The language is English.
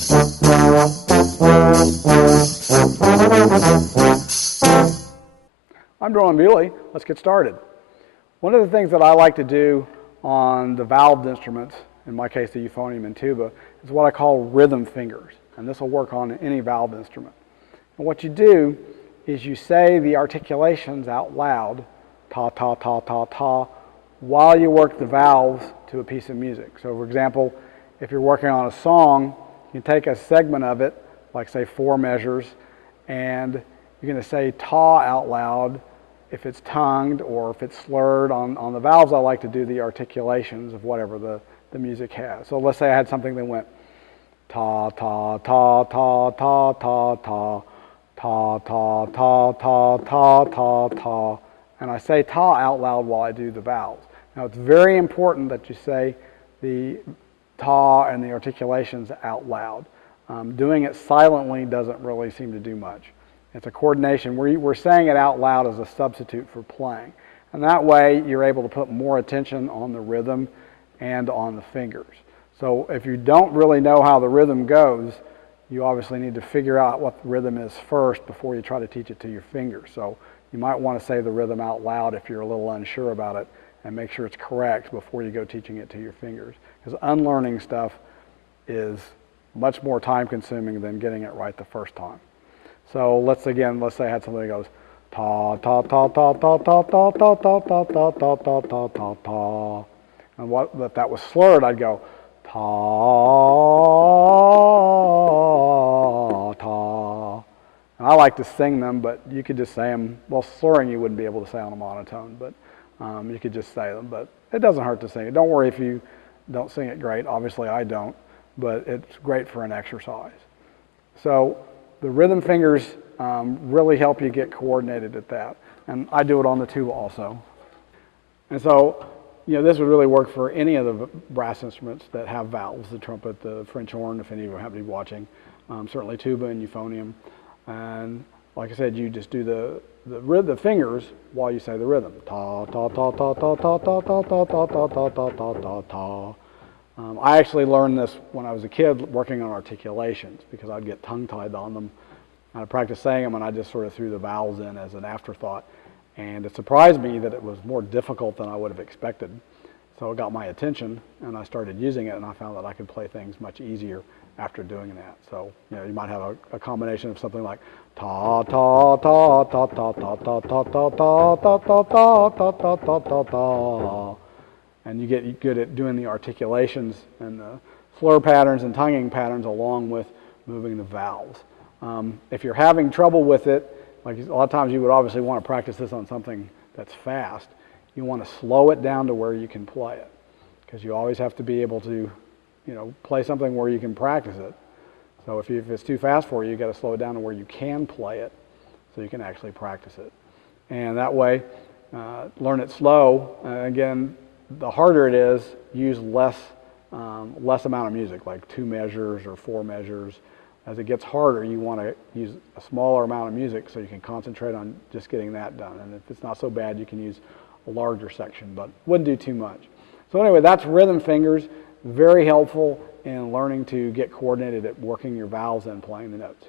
I'm Dorland Bewley. Let's get started. One of the things that I like to do on the valved instruments, in my case the euphonium and tuba, is what I call rhythm fingers. And this will work on any valved instrument. And what you do is you say the articulations out loud, ta, ta, ta, ta, ta, while you work the valves to a piece of music. So for example, if you're working on a song, you can take a segment of it, like say 4 measures, and you're going to say ta out loud if it's tongued or if it's slurred. On the valves, I like to do the articulations of whatever the music has. So let's say I had something that went ta, ta, ta, ta, ta, ta, ta, ta, ta, ta, ta, ta, ta, ta, and I say ta out loud while I do the valves. Now it's very important that you say the ta and the articulations out loud. Doing it silently doesn't really seem to do much. It's a coordination. We're saying it out loud as a substitute for playing. And that way you're able to put more attention on the rhythm and on the fingers. So if you don't really know how the rhythm goes, you obviously need to figure out what the rhythm is first before you try to teach it to your fingers. So you might want to say the rhythm out loud if you're a little unsure about it, and make sure it's correct before you go teaching it to your fingers. Because unlearning stuff is much more time consuming than getting it right the first time. So let's say I had something that goes ta ta ta ta ta ta ta ta ta ta ta ta ta ta ta ta. And if that was slurred, I'd go ta ta. And I like to sing them, but you could just say them. Well, slurring you wouldn't be able to say on a monotone, but you could just say them. But it doesn't hurt to sing it. Don't worry if you don't sing it great. Obviously, I don't, but it's great for an exercise. So the rhythm fingers really help you get coordinated at that. And I do it on the tuba also. And so, this would really work for any of the brass instruments that have valves, the trumpet, the French horn, if any of you happen to be watching, certainly tuba and euphonium. And like I said, you just do the fingers while you say the rhythm. Ta, ta, ta, ta, ta, ta, ta, ta, ta, ta, ta, ta, ta, ta, ta, ta. I actually learned this when I was a kid working on articulations because I'd get tongue-tied on them. I'd practice saying them and I just sort of threw the vowels in as an afterthought. And it surprised me that it was more difficult than I would have expected. So it got my attention and I started using it and I found that I could play things much easier after doing that. So, you might have a combination of something like ta ta ta ta ta ta ta ta ta ta ta ta ta ta ta ta ta ta. And you get good at doing the articulations and the slur patterns and tonguing patterns along with moving the vowels. If you're having trouble with it, like a lot of times you would obviously want to practice this on something that's fast. You want to slow it down to where you can play it, because you always have to be able to, play something where you can practice it. So if it's too fast for you, you've got to slow it down to where you can play it so you can actually practice it. And that way, learn it slow. Again, the harder it is, use less amount of music, like 2 measures or 4 measures. As it gets harder, you want to use a smaller amount of music so you can concentrate on just getting that done. And if it's not so bad, you can use a larger section, but wouldn't do too much. So anyway, that's rhythm fingers. Very helpful in learning to get coordinated at working your valves and playing the notes.